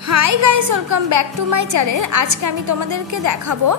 High guys welcome back to my channel. आज के आमी तोमादेरके देखाबो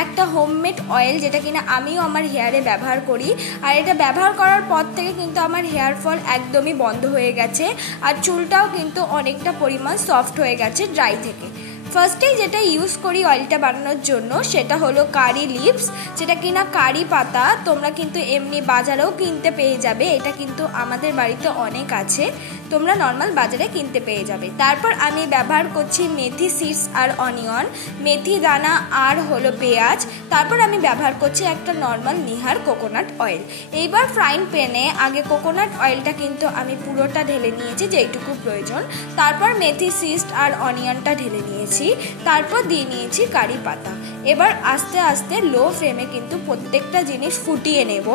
एक होममेड ऑयल जेटा किना आमिओ आमार हेयारे व्यवहार करी और एटा व्यवहार करार पर थेके किन्तु आमार हेयर फल एकदम ही बंद हो गेछे और चुलटाओ किन्तु अनेकटा परिमाण सफ्ट हो गेछे ड्राई थेके। फार्स्टे जेटा यूज करी ऑयलटा बानानोर जोन्नो सेटा हलो कारि लिव्स जेटा किना कारि पाता तोमरा किन्तु एमनि बाजारेও किनते पेये जाबे। एटा किन्तु आमादेर बाड़ीते अनेक आछे, তোমরা নর্মাল বাজারে কিনতে পেয়ে যাবে। তারপর আমি ব্যবহার করছি মেথি সিডস আর অনিয়ন, মেথি দানা আর হলো পেঁয়াজ। তারপর আমি ব্যবহার করছি একটা নর্মাল নিহার কোকোনাট অয়েল। এইবার ফ্রাইং প্যানে আগে কোকোনাট অয়েলটা কিন্তু আমি পুরোটা ঢেলে নিয়েছি যেইটুকু প্রয়োজন। তারপর মেথি সিডস আর অনিয়নটা ঢেলে নিয়েছি, তারপর দিয়ে নিয়েছি কারি পাতা। এবার আস্তে আস্তে লো ফ্লেমে কিন্তু প্রত্যেকটা জিনিস ফুটিয়ে নেব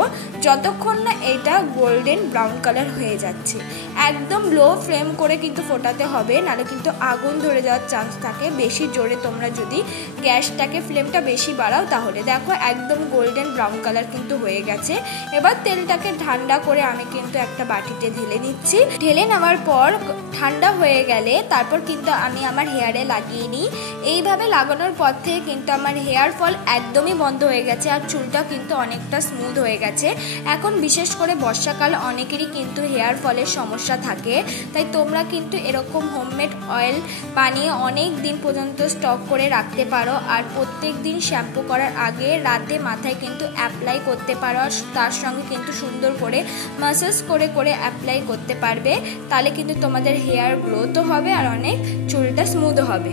যতক্ষণ না এটা গোল্ডেন ব্রাউন কালার হয়ে যাচ্ছে। একদম लो फ्लेम করে কিন্তু ফোটাতে হবে, নালে কিন্তু আগুন ধরে যাওয়ার চান্স থাকে। বেশি জোরে তোমরা যদি গ্যাসটাকে ফ্লেমটা বেশি বাড়াও তাহলে দেখো একদম গোল্ডেন ব্রাউন কালার কিন্তু হয়ে গেছে। এবার তেলটাকে ঠান্ডা করে আমি কিন্তু একটা বাটিতে ঢেলে নিচ্ছি। ঢেলে নেওয়ার পর ঠান্ডা হয়ে গেলে তারপর কিন্তু আমি আমার হেয়ারে লাগিয়ে নিই। এইভাবে লাগানোর পর থেকে কিন্তু আমার হেয়ার ফল একদমই বন্ধ হয়ে গেছে আর চুলটা কিন্তু অনেকটা স্মুথ হয়ে গেছে। এখন বিশেষ করে বর্ষাকাল অনেকেরই কিন্তু হেয়ার ফলের সমস্যা থাকে, তাই তোমরা কিন্তু এরকম হোমমেড অয়েল বানিয়ে অনেক দিন পর্যন্ত স্টক করে রাখতে পারো আর প্রত্যেক দিন শ্যাম্পু করার আগে রাতে মাথায় কিন্তু অ্যাপ্লাই করতে পারো। আর তার সঙ্গে কিন্তু সুন্দর করে ম্যাসাজ করে করে অ্যাপ্লাই করতে পারবে, তাহলে কিন্তু তোমাদের হেয়ার গ্রোথও হবে আর অনেক চুলটা স্মুথ হবে।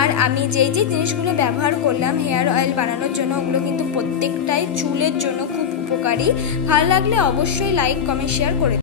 আর আমি যেই যে জিনিসগুলো ব্যবহার করলাম হেয়ার অয়েল বানানোর জন্য ওগুলো কিন্তু প্রত্যেকটাই চুলের জন্য খুব উপকারী। ভালো লাগলে অবশ্যই লাইক কমেন্ট শেয়ার করে